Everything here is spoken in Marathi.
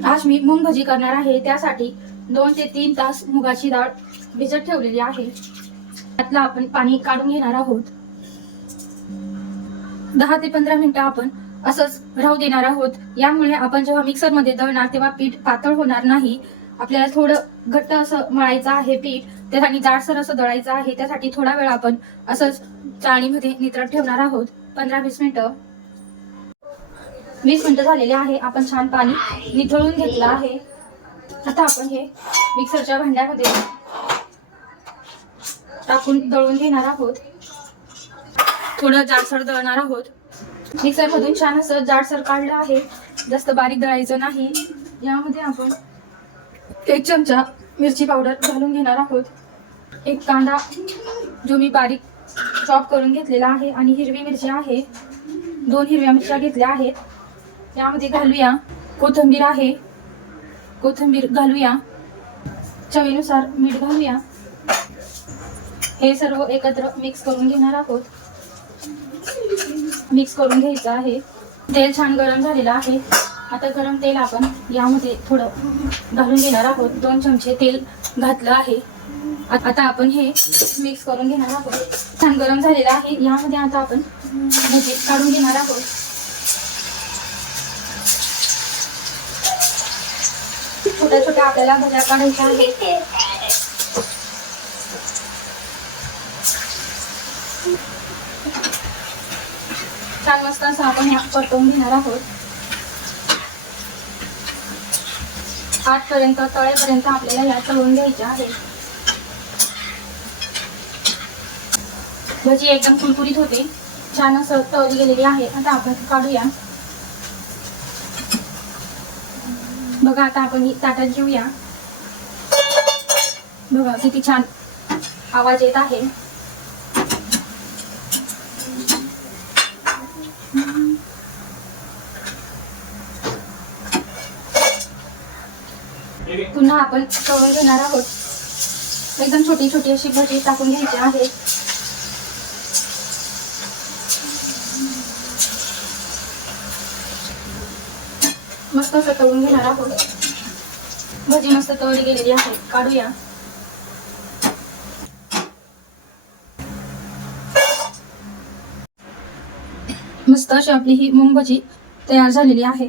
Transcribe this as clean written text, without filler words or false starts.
आज मी मूग भजी करणार आहे। त्यासाठी 2 ते 3 तास मुगाची डाळ भिजत ठेवलेली आहे। त्यातलं आपण पाणी काढून घेणार आहोत। 10 ते 15 मिनिटं आपण असंच राहू देणार आहोत। यामुळे आपण जेव्हा मिक्सर मध्ये दळणार तेव्हा पीठ पातळ होणार नाही। आपल्याला थोडं घट्ट असं मळायचं आहे पीठ, त्यासाठी जाडसर असं दळायचं आहे। त्यासाठी थोडा वेळ आपण असंच चाळणीमध्ये नितळत ठेवणार आहोत। 15-20 मिनिटं 20 मिनिटं झालेले आहे। आपण छान पाणी निथळून घेतलं आहे। आता आपण हे मिक्सरच्या भांड्यामध्ये टाकून दळून घेणार आहोत। थोडं जाडसर दळणार आहोत। मिक्सर मधून छान असं जाडसर काढलं आहे, जास्त बारीक दळायचं नाही। यामध्ये आपण 1 चमचा मिरची पावडर घालून घेणार आहोत। 1 कांदा जो मी बारीक चॉप करून घेतलेला आहे आणि हिरवी मिरची आहे, 2 हिरव्या मिरच्या घेतल्या आहेत। यामध्ये घालूया कोथिंबीर आहे, कोथिंबीर घालूया, चवीनुसार मीठ घालूया। हे सर्व एकत्र मिक्स करून घेणार आहोत। मिक्स करून घ्यायचं आहे। तेल छान गरम झालेलं आहे। आता गरम तेल आपण यामध्ये थोडं घालून घेणार आहोत। 2 चमचे तेल घातलं आहे। आता आपण हे मिक्स करून घेणार आहोत। छान गरम झालेलं आहे। यामध्ये आता आपण भजी काढून घेणार आहोत। छोट्या छोट्या आपल्याला भज्या काढायच्या आहेत। छान मस्त असं आपण ह्या परतवून घेणार आहोत। आतपर्यंत तळेपर्यंत आपल्याला ह्या तळून घ्यायच्या आहेत। भजी एकदम कुरकुरीत होते, छान असं तळली गेलेली आहे। आता आपण काढूया। बघा आता आपण ही ताटात घेऊया। बघा किती छान आवाज येत आहे। पुन्हा आपण तळून घेणार आहोत। एकदम छोटी छोटी अशी भजी टाकून घ्यायची आहे। मस्त असं तळून घेणार आहोत। भजी मस्त तळली गेलेली आहे, काढूया। मस्त अशी आपली ही मूग भजी तयार झालेली आहे।